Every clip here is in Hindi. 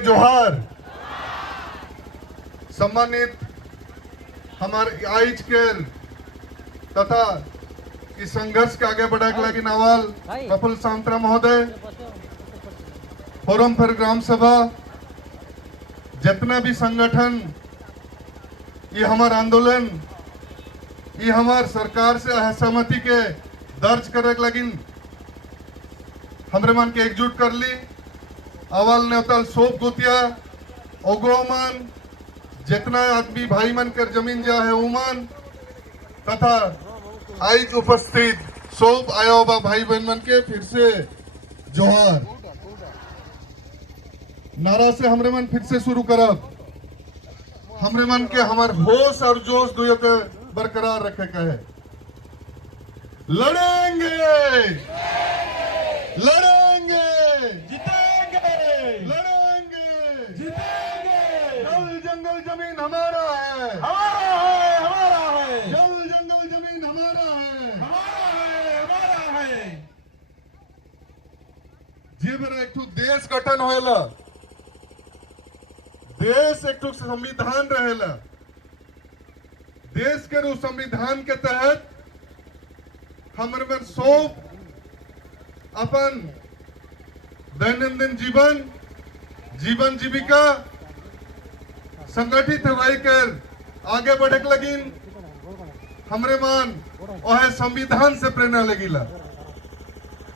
जोहार। सम्मानित हमारे आइज के तथा इस संघर्ष के आगे बढ़ाने लगी नावाल प्रफुल्ल सामंतरा महोदय, फोरम फिर ग्राम सभा, जितना भी संगठन, ये हमार आंदोलन, ये हमार सरकार से असहमति के दर्ज करे लगिन हमरे मन के एकजुट कर ली। अवल नेवतल सोप गुतिया ओग्रोमन जितना आदमी भाई मन कर जमीन जा है उमन तथा आज उपस्थित सोप आयोबा भाई बहन मन के फिर से जोहार। नारा से हमरे मन फिर से शुरू करब। हमरे मन के हमार होश और जोश दुयो के बरकरार रखे के है। लड़ेंगे लड़ेंगे जीतेंगे, लड़ेंगे जीतेंगे। जल जंगल जमीन हमारा है, हमारा है, हमारा है, जल जंगल जमीन हमारा है, हमारा है, हमारा है। जे मेरा एक ठो देश गठन होएला, देश एक ठो संविधान रहेला। देश के रू संविधान के तहत हमर में सोप अपन दैनंदिन जीवन जीविका संगठित हवाई कर आगे बढ़े लगिन। हमरे मान वह संविधान से प्रेरणा लगिला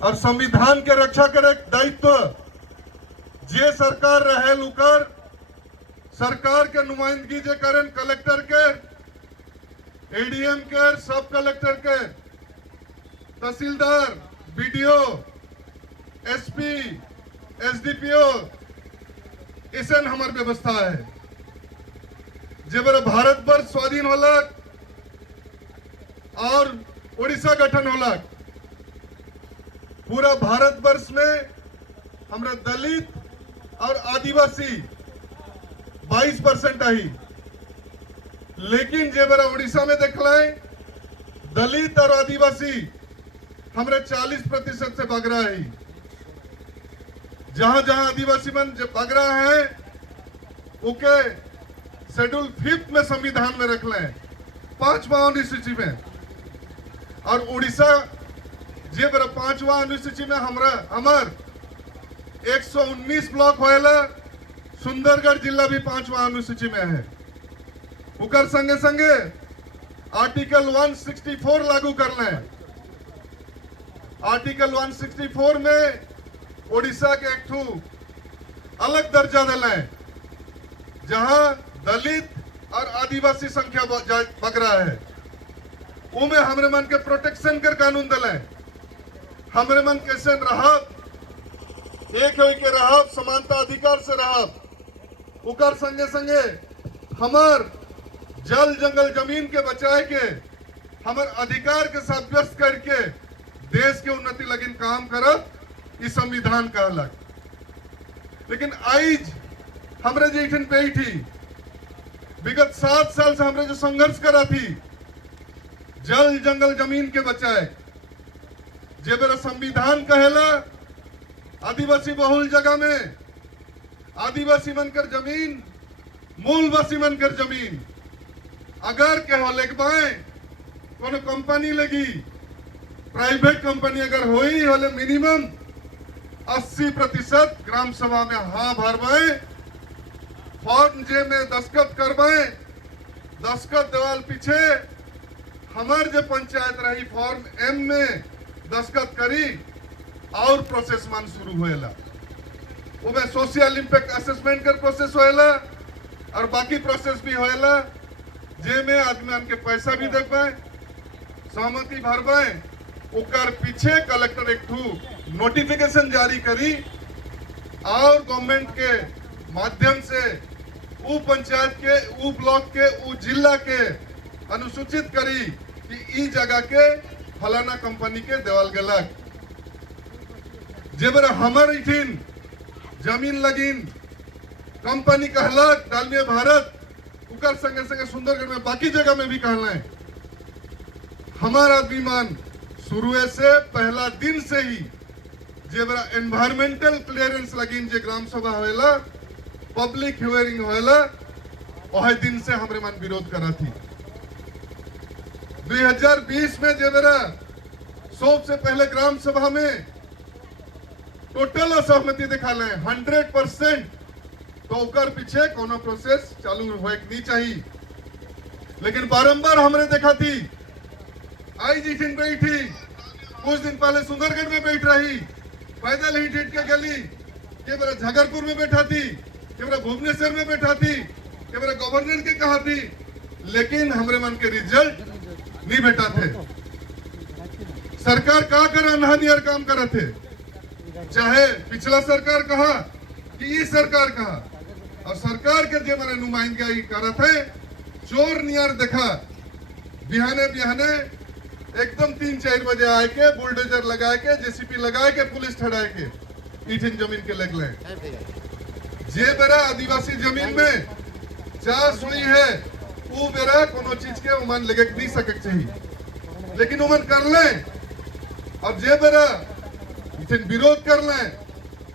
और संविधान के रक्षा करे दायित्व जे सरकार रहे लुकर सरकार के नुमाइंदगी जे करन कलेक्टर के, एडीएम के, सब कलेक्टर के, तहसीलदार, बीडीओ, एसपी, एसडीपीओ, ऐसा हमार व्यवस्था है। जब भारत वर्ष स्वाधीन होलक और उड़ीसा गठन होलक, पूरा भारत वर्ष में हमरा दलित और आदिवासी 22% आई, लेकिन जब उड़ीसा में देखलाए दलित और आदिवासी हमरे 40% से बगरा है। जहां जहां आदिवासी मन जब बगरा है उके शेड्यूल 5 में संविधान में रख लें 5वां अनुसूची में, और उड़ीसा जे 5वां अनुसूची में हमार 119 ब्लॉक होएला। सुंदरगढ़ जिला भी 5वां अनुसूची में है। उकर संगे संगे आर्टिकल 164 लागू कर लें। आर्टिकल 164 में ओडिशा के एक ठू अलग दर्जा दिले, जहां दलित और आदिवासी संख्या बगरा है। उमे हमरे मन के प्रोटेक्शन कर कानून दिले। हमरे मन कैसे रहब, एक हो के रहब, समानता अधिकार से रहब। उकर संगे संगे हमार जल जंगल जमीन के बचाए के, हमार अधिकार के साब्यस्त करके देश के उन्नति लगिन काम करब, इस संविधान का अलग। लेकिन आज हमरे जैठन पे थी विगत 7 साल से हमरे जो संघर्ष करा थी जल जंगल जमीन के बचाए, जे मेरा संविधान कहेला आदिवासी बहुल जगह में आदिवासी बनकर जमीन, मूलवासी बनकर जमीन, अगर के हो लेगबाए कोनो कंपनी लगी, प्राइवेट कंपनी अगर होई होले मिनिमम 80% ग्राम सभा में हाँ भरवाए, फॉर्म जे में दस्तखत करवाए, दस्तखत देवाल पीछे हमार जो पंचायत रही फॉर्म एम में दस्तखत करी और प्रोसेस मान शुरू होएला। वो में सोशल इम्पैक्ट असेसमेंट कर प्रोसेस होएला और बाकी प्रोसेस भी होएला, जे में आदमी के पैसा भी दे पाए, सहमति भर पाए। उकर पीछे कलेक्टर एक ठू नोटिफिकेशन जारी करी और गवर्नमेंट के माध्यम से उ पंचायत के, उ ब्लॉक के, उ जिला के अनुसूचित करी कि ई जगह के फलाना कंपनी के देवल गलक। जेबर हमर इठिन जमीन लगिन कंपनी कहलक डालमिया भारत, उकर संगे संगे सुंदरगढ़ में बाकी जगह में भी कहला है। हमारा आदमी मान शुरू से पहला दिन से ही जे बड़ा एनवायरमेंटल क्लियरेंस लगिन जे ग्राम सभा होएला पब्लिक हियरिंग होला वह दिन से हमरे मन विरोध करा थी 2020 में जेबरा सबसे पहले ग्राम सभा में टोटल असहमति दिखा ले 100%, तो उकर पीछे कोनो प्रोसेस चालू होए नहीं चाहिए। लेकिन बारंबार हमने देखा थी आई जिस दिन बैठी कुछ दिन पहले सुंदरगढ़ में बैठ रही, पैदल ही हिट के गली के बरा झगरपुर में बैठा थी, के बरा भुवनेश्वर में बैठा थी, के बरा गवर्नर के कहा थी, लेकिन हमरे मन के रिजल्ट नहीं बेटा थे। सरकार का करा नहानियर काम करे थे, चाहे पिछला सरकार कहा कि ये सरकार कहा, और सरकार के जो मेरे नुमाइंदगी करे थे चोर नियर देखा बिहाने बिहाने एकदम 3-4 बजे आए के बुलडोजर लगाए के जेसीपी लगाए के पुलिस ठहराए के ईठिन जमीन के लग ले जे बेरा आदिवासी जमीन में चास हुई है वो बेरा कोनो चीज के उमन लगे नहीं सके चाहिए, लेकिन उमन कर ले। अब जे बेरा ईठिन विरोध कर ले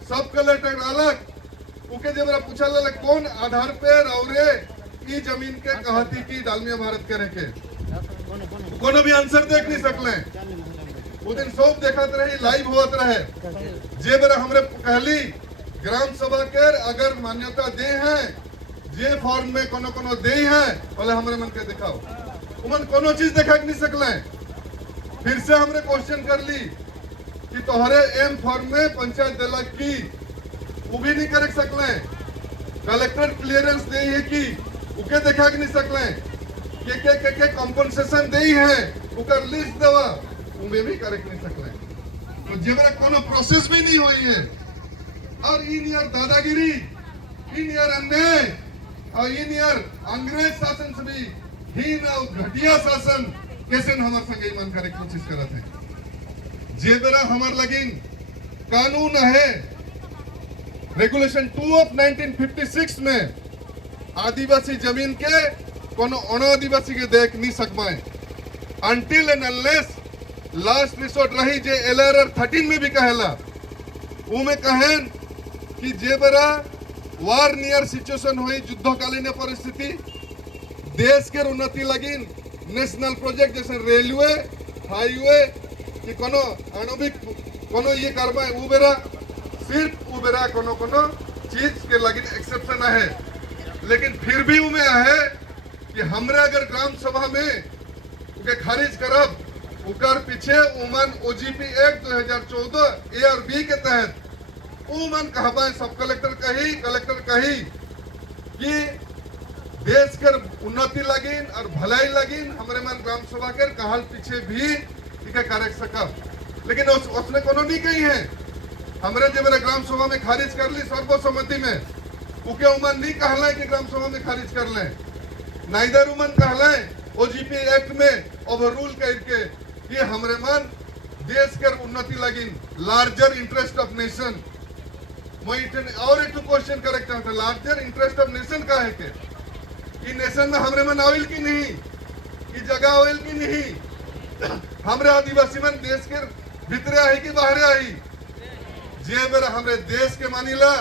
सब कलेक्टर अलग उके जे बेरा पूछा ले कौन आधार पे रौरे ई जमीन के कहती की डालमिया भारत करे के कोनो भी आंसर देख नहीं सकले। वो दिन सब देखत रही लाइव होत रहे जे बेरा हमरे कहली ग्राम सभा के अगर मान्यता दे हैं जे फॉर्म में कोनो कोनो दे हैं बोले हमरे मन के दिखाओ, उमन कोनो चीज देखा नहीं सकले। फिर से हमरे क्वेश्चन कर ली कि तोहरे एम फॉर्म में पंचायत दिला की वो भी नहीं कर सकले, कलेक्टर क्लियरेंस दे है कि उके देखा नहीं सकले, के कॉम्पनसेशन दे है उकर लिस्ट दवा उमे भी करे नहीं सकले। तो जेबरा कोनो प्रोसेस भी नहीं हुई है और इन यार दादागिरी इन यार अन्याय और इन यार अंग्रेज शासन से भी हीन और घटिया शासन कैसे हमारे संगे मन करे कोशिश करत है। जेबरा हमार लगिन कानून है रेगुलेशन 2 ऑफ 1956 में आदिवासी जमीन के कोनो अनादिवासी के देख नहीं सकमाए until and unless last resort रही जे एलआरआर 13 में भी कहेला वो में कहेन कि जे बरा वार नियर सिचुएशन हुई युद्धकालीन परिस्थिति देश के उन्नति लगी नेशनल प्रोजेक्ट जैसे रेलवे हाईवे कि कोनो आणविक कोनो ये करवाए वो बेरा सिर्फ वो बेरा कोनो कोनो चीज के लगी एक्सेप्शन है। लेकिन फिर भी उमे है कि हमरे अगर ग्राम सभा में उके खारिज करब उकर पीछे उमन ओजीपी एक्ट 2014 ए और बी के तहत उमन कहबा सब कलेक्टर कही कि देश के उन्नति लगिन और भलाई लगिन हमरे मन ग्राम सभा के कहल पीछे भी इके करे सकब, लेकिन उसने कोनो नहीं कही है। हमरे जे मेरे ग्राम सभा में खारिज कर ली सर्वसम्मति में उके उमन नहीं कहला कि ग्राम सभा में खारिज कर ले, नाइदर उमन कहले ओजीपी एक्ट में ओवररूल करके ये हमरे मन देश के उन्नति लगिन लार्जर इंटरेस्ट ऑफ नेशन। मैं और एक क्वेश्चन करेक्ट था लार्जर इंटरेस्ट ऑफ नेशन का है के कि नेशन में हमरे मन आविल की नहीं कि जगह आविल की नहीं हमरे आदिवासी मन देश के भीतरे आई कि बाहर आई जे बेरा हमरे देश के मानिला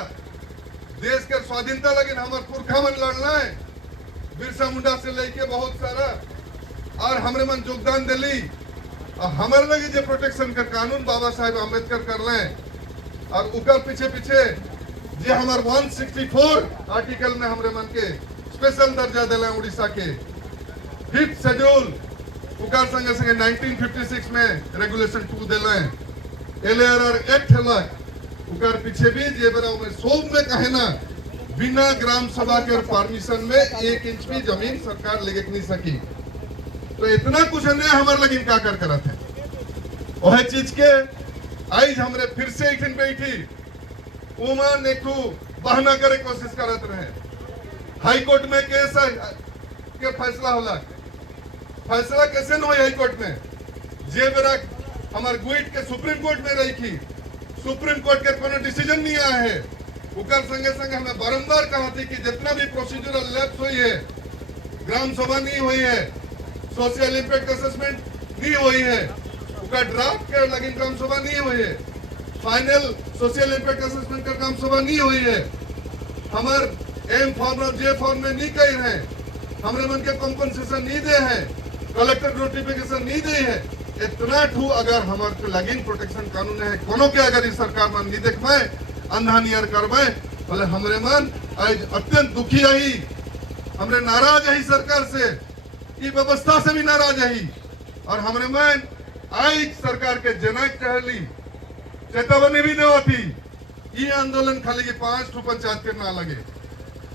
देश के स्वाधीनता लगिन हमार पुरखा मन लड़ना है बिरसा मुंडा से लेके बहुत सारा और हमरे मन योगदान दिली और हमारे लगे जो प्रोटेक्शन कर कानून बाबा साहेब अम्बेडकर कर ले और उकर पीछे पीछे जे हमार 164 आर्टिकल में हमरे मन के स्पेशल दर्जा दिले उड़ीसा के 5th शेड्यूल उकर संगे संगे 1956 में रेगुलेशन 2 दिले एलआरआर एक्ट हला उकर पीछे भी जे बेरा में सोम में कहे ना बिना ग्राम सभा के परमिशन में 1 इंच भी जमीन सरकार लेके नहीं सकी। तो इतना कुछ अन्याय हमारे लगिन का कर करत है वह चीज के आज हमरे फिर से एक दिन बैठी उमन एक बहाना करे कोशिश करत रहे। हाई कोर्ट में केस के फैसला होला, फैसला कैसे न हो हाई कोर्ट में जे बेरा हमार गुइट के सुप्रीम कोर्ट में रही थी, सुप्रीम कोर्ट के कोनो डिसीजन नहीं आया है। उकर संगे संगे हमें बारंबार कहा थी कि जितना भी प्रोसीजरल लैप्स हुई है, ग्राम सभा नहीं हुई है, सोशल इम्पैक्ट असेसमेंट नहीं हुई है, उनका ड्राफ्ट के लगिन ग्राम सभा नहीं हुई है, फाइनल सोशल इम्पैक्ट असेसमेंट का ग्राम सभा नहीं हुई है, हमार एम फॉर्म और जे फॉर्म में नहीं कही है, हमरे मन के कॉम्पनसेशन नहीं दे है, कलेक्टर नोटिफिकेशन नहीं दे है। इतना ठू अगर हमारे लगिन प्रोटेक्शन कानून है कोनो के अगर इस सरकार में नहीं देख पाए अंधा नियर कर पाए बोले हमरे मन आज अत्यंत दुखी रही, हमरे नाराज है सरकार से, ये व्यवस्था से भी नाराज है। और हमरे मन आज सरकार के जनक कहली चेतावनी भी देवा थी, ये आंदोलन खाली की 5 ठू पंचायत के ना लगे,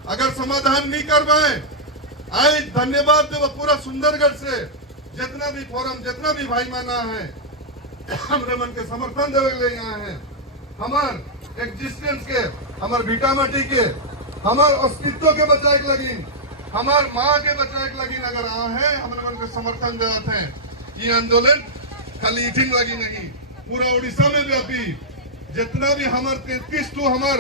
अगर समाधान नहीं कर पाए आज धन्यवाद देव पूरा सुंदरगढ़ से जितना भी फोरम जितना भी भाई माना है हमरे मन के समर्थन देवे ले यहाँ है, हमार एग्जिस्टेंस के हमार भिटामाटी के हमार अस्तित्व के बचाए के लगी, हमार माँ के बचाए के लगी अगर आ है हमरे मन के समर्थन देवत है। ये आंदोलन खाली इठिन लगी नहीं, पूरा उड़ीसा में व्यापी जितना भी हमार 33 ठू हमार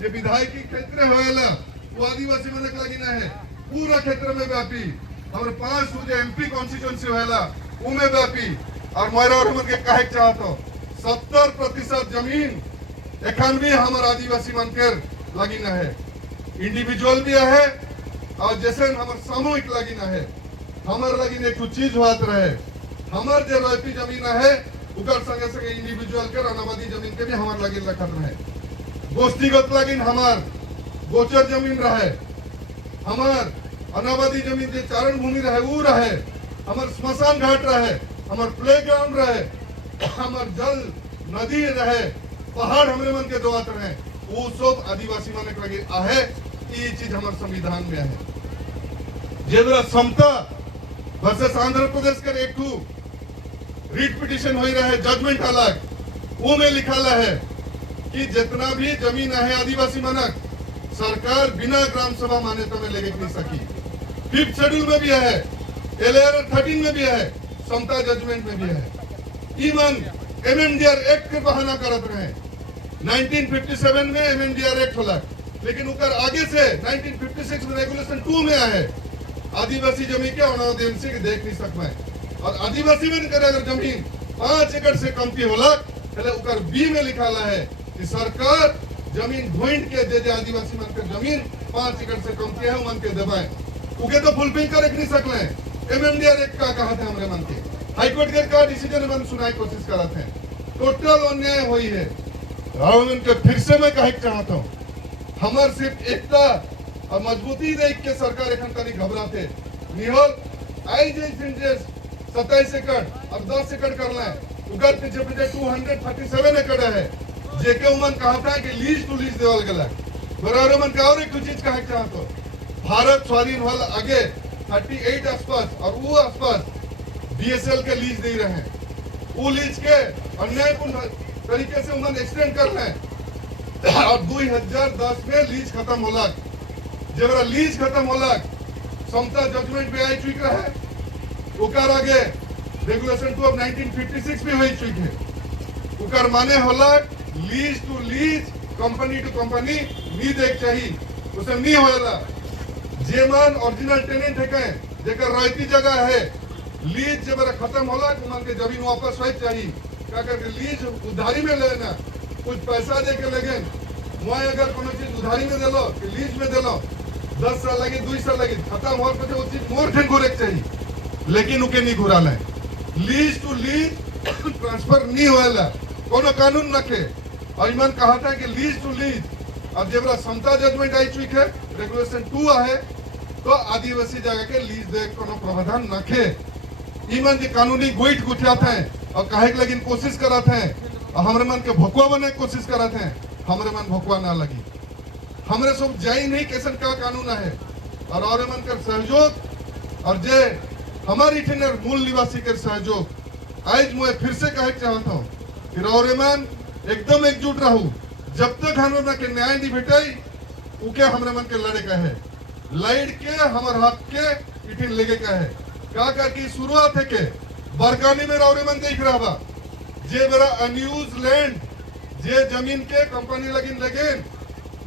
जो विधायकी क्षेत्र होएला वो आदिवासी मन के लगी ना है, पूरा क्षेत्र में व्यापी, हमारे 5 ठू जो एमपी कॉन्स्टिट्यूंसी होएला वो में व्यापी। और मोरा और मन के कहे चाहत हो 70% जमीन एखन भी हमार आदिवासी मन के लगी ना है, इंडिविजुअल भी है और जैसे हमार सामूहिक लगी ना है। हमार लगी एक चीज बात रहे, हमार जो रॉयल्टी जमीन है उकर संगे संगे इंडिविजुअल के अनाबादी जमीन के भी हमार लगी रखत रहे, गोष्ठीगत लगिन हमार गोचर जमीन रहे, हमार अनाबादी जमीन जो चारण भूमि रहे वो रहे, हमार स्मशान घाट रहे, हमार प्ले ग्राउंड रहे, हमार जल नदी रहे, पहाड़ हमरे मन के दुआत रहे, वो सब आदिवासी मन के लगे आहे। ये चीज हमारे संविधान में है। जेबरा समता वर्सेस आंध्र प्रदेश के एक रीट पिटिशन हो रहा है, जजमेंट अलग वो में लिखा है कि जितना भी जमीन है आदिवासी मनक सरकार बिना ग्राम सभा मान्यता में लेके नहीं सकी। 5th शेड्यूल में भी है, LAR 13 में भी है, समता जजमेंट में भी है। इवन MMDR एक्ट के बहाना करत रहे, 1957 में MMDR एक्ट होला, लेकिन उकर आगे से 1956 में रेगुलेशन 2 में आए आदिवासी जमीन के अनादिवासी के देख नहीं सकते, और आदिवासी में करे अगर जमीन 5 एकड़ से कम की होला पहले उकर बी में लिखा है कि सरकार जमीन ढूंढ के जे आदिवासी मन के जमीन 5 एकड़ से कम की है मन के देवाए, उके तो फुलफिल करे नहीं सकले। MMDR एक्ट का कहा था हमरे मन के हाईकोर्ट के का डिसीजन मन सुनाई कोशिश करत है, टोटल अन्याय हुई है। राहुल के फिर से मैं कहे चाहता हूँ हमार सिर्फ एकता और मजबूती देख के सरकार एखन तनी घबराते निहोल आई जे 27 एकड़ अब 10 एकड़ करना है, उगर पीछे पीछे 237 एकड़ है जेके उमन कहता है कि लीज टू लीज देवल गला बराबर मन का। और एक चीज कहे चाहतो भारत स्वाधीन वाला आगे 38 आसपास और वो आसपास BSL के लीज दे रहे हैं, वो लीज के अन्यायपूर्ण तरीके से उमन एक्सटेंड कर रहे हैं। और 2010 में लीज खत्म होला, जब लीज खत्म होला समता जजमेंट में आई चुक रहे, उकर आगे रेगुलेशन 2 ऑफ 1956 भी हुई चुकी है। उकर माने होला lease to lease, company to company नहीं देख चाहिए, उसे नहीं होला। जे मान ओरिजिनल टेनेंट है कहे जेकर रॉयल्टी जगह है, लीज जब खत्म होला उमन के जमीन वापस होई चाहिए, क्या करके लीज उधारी में लेना, कुछ पैसा दे के लगे मुआय अगर कोनो चीज उधारी में देलो कि लीज में देलो 10 साल लगी 2 साल लगी खत्म हो पे वो चीज मोर ठे घुरे चाहिए, लेकिन उके नहीं Ghurala lease to lease transfer नहीं होएला, कोनो कानून नखे। और इमन कहा था कि लीज टू लीज अब जब समता जजमेंट आई चुकी है रेगुलेशन 2 है तो आदिवासी जगह के लीज दे कोनो प्रावधान नखे। इमन जी कानूनी गोइट गुठियात है और कहे के लगिन कोशिश करत है और हमरे मन के भकुआ बने कोशिश करत है, हमरे मन भकुआ ना लगी, हमरे सब जाई नहीं कैसन का कानून है। और मन कर सहयोग और जे हमारी ठिनर मूल निवासी के सहयोग आज मैं फिर से कहे चाहता हूँ कि और मन एकदम एकजुट रहू, जब तक हमरा के न्याय नहीं भेटाई उके हमरे मन के लड़े का है, लड़ के हमार हक के इठिन लेगे का है। का की शुरुआत है के बरकानी में रौरे मन देख रहा बा जे मेरा अनयूज लैंड जे जमीन के कंपनी लगिन लगे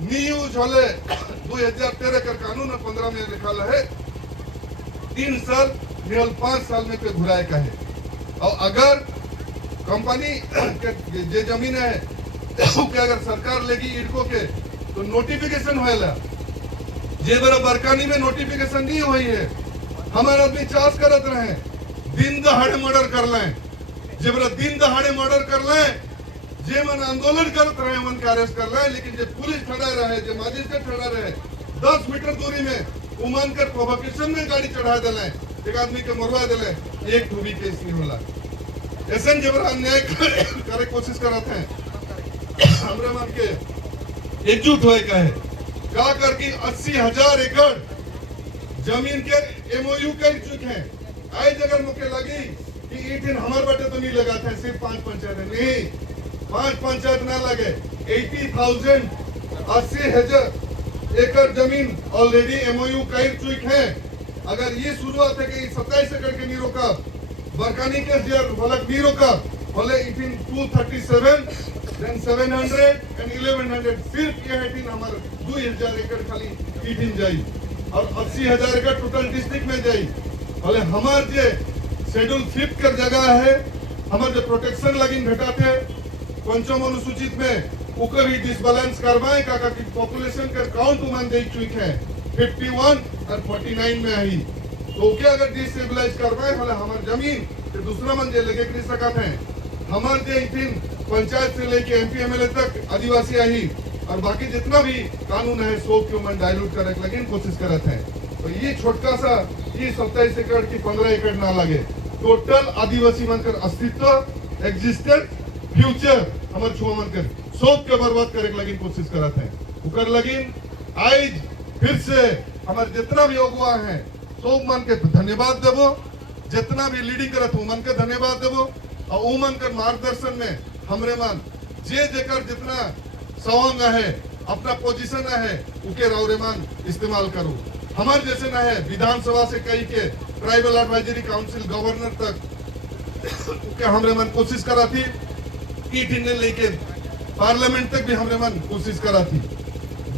नी यूज होले 2013 का कानून 15 में लिखा है 3 साल केवल 5 साल में पे घुराए का है। और अगर कंपनी के जे जमीन है के अगर सरकार लेगी इडको के तो नोटिफिकेशन होएला जे बरा बरकानी में नोटिफिकेशन दी हुई है हमारे आदमी चास करत रहे दिन दहाड़े मर्डर कर लें जे बरा दिन दहाड़े मर्डर कर लें जे मन आंदोलन करत रहे मन के अरेस्ट कर लें लेकिन जे पुलिस खड़ा रहे जे मजिस्ट्रेट खड़ा रहे 10 मीटर दूरी में उमान कर प्रोवोकेशन में गाड़ी चढ़ा दिले एक आदमी के मरवा दिले एक ठो भी केस नहीं होला ऐसा जबर अन्याय करे कोशिश करत हैं हमरे मन के एकजुट होए का है का करके 80,000 एकड़ जमीन के एमओयू कर चुके हैं आई जगह मुके लगी कि ये दिन हमारे बटे तो नहीं लगा था सिर्फ 5 पंचायत नहीं 5 पंचायत ना लगे 80,000 एकड़ जमीन ऑलरेडी एमओयू कर चुके हैं अगर ये शुरुआत है कि 27 एकड़ के नहीं रोका बरकानी के फलक नहीं रोका बोले 237 then 700 and 1100 सिर्फ ये है हमारे 2,000 एकड़ खाली ईटिन जाई और 80,000 एकड़ टोटल डिस्ट्रिक्ट में जाई बोले हमारे जे शेड्यूल 5 कर जगह है हमारे जो प्रोटेक्शन लगिन घटाते पंचम अनुसूचित में उकर ही डिसबैलेंस करवाए का की पॉपुलेशन का काउंट उमान दे चुके हैं 51 और 49 में आई तो क्या अगर डिस्टेबलाइज करवाए भले हमारे जमीन के दूसरा मन जे लेके कर सकत हैं हमारे जे इथिन पंचायत से लेके एमपी एमएलए तक आदिवासी आई और बाकी जितना भी कानून है सो के मन डाइल्यूट करे लेकिन कोशिश करत हैं तो ये छोटका सा ये 27 एकड़ की 15 एकड़ ना लगे टोटल आदिवासी मन कर अस्तित्व एग्जिस्टेंट फ्यूचर हमारे छुआ मन कर सोच के बर्बाद करे लगिन कोशिश करत हैं उकर लगिन आज फिर से हमारे जितना भी अगुआ हैं सब मन के धन्यवाद देवो जितना भी लीडिंग करत हूँ मन के धन्यवाद देवो और वो मन कर मार्गदर्शन में हमरे मन जे जेकर जितना सवांग है अपना पोजीशन है उके रावरे मन इस्तेमाल करो हमारे जैसे ना है विधानसभा से कई के ट्राइबल एडवाइजरी काउंसिल गवर्नर तक उके हमरे मन कोशिश करा थी ईटिन लेके पार्लियामेंट तक भी हमरे मन कोशिश करा थी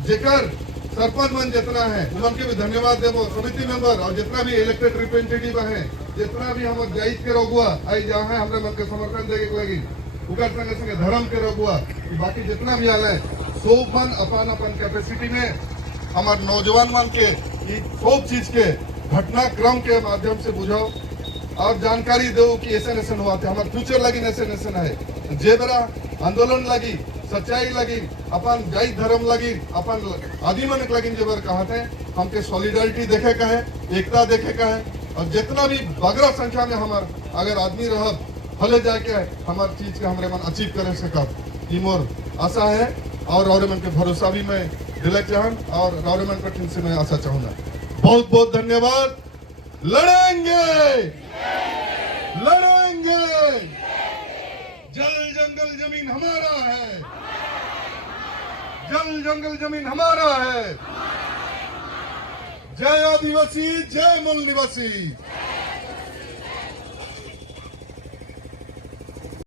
जेकर सरपंच मन जितना है उनके भी धन्यवाद देवो समिति मेंबर और जितना भी इलेक्टेड रिप्रेजेंटेटिव है जितना भी हम जाइत के रघुआ आई जहाँ है हमरे मन के समर्थन देके लगी उकर संगे संगे धर्म के रघुआ बाकी जितना भी आल है सब मन अपन अपन कैपेसिटी में हमारे नौजवान मन के सब चीज के घटनाक्रम के माध्यम से बुझाओ और जानकारी दो कि ऐसा ऐसा हुआ थे हमारे फ्यूचर लगी ऐसे ऐसा है जे बरा आंदोलन लगी सच्चाई लगी अपन जाई धर्म लगी अपन आदि मन लगी जबर कहा थे हमके सॉलिडारिटी देखे का है एकता देखे का है और जितना भी बगरा संख्या में हमार अगर आदमी रह फले जाके हमार चीज के हमारे मन अचीव करे सका ई मोर आशा है और रौरे मन के भरोसा भी मैं दिले चाहन और रौरे मन कठिन से मैं आशा चाहूंगा बहुत बहुत धन्यवाद लड़ेंगे लड़ेंगे जल जंगल जमीन हमारा है जल जंगल जमीन हमारा है जय आदिवासी जय मूल निवासी